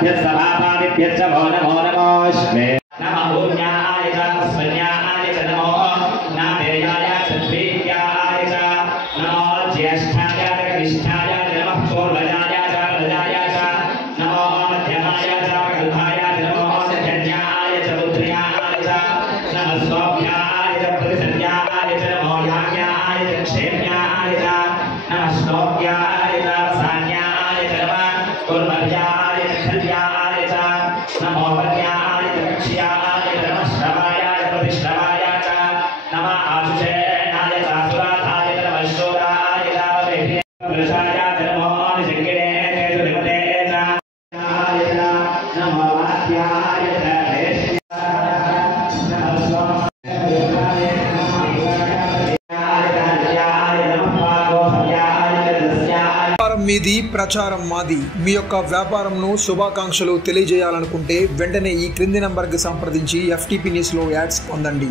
सभापादिभ्यश्च वो नमो नमोऽस्मे नमः भूम्याय च स्मन्याय च नमो नादेयाय च द्वित्याय च नमो ज्येष्ठाय च कनिष्ठाय च नमः पूर्वजाय च प्रजाय च नमो मध्यमाय च कल्पाय च नमो जन्याय च पुत्र्याय च नमः सौभ्याय च प्रतिसंज्ञाय च नमो याज्ञाय च क्षेम्याय च नमः श्लोक्याय च सान्याय च नमः कुर्मभ्याय च खल्याय च नमो वन्याय च कक्ष्याय च नमः श्रवाय च प्रतिश्रवाय च नमः आशुषेणाय च सुराधाय च नमः शूराय च वृषाय च नमो निषङ्गिणे च सुनिमते च नमो वाद्याय च మీది ప్రచారం మాది. మీ యొక్క వ్యాపారంను శుభాకాంక్షలు తెలియజేయాలనుకుంటే వెంటనే ఈ క్రింది నంబర్కి సంప్రదించి FTP న్యూస్లో యాడ్స్ పొందండి.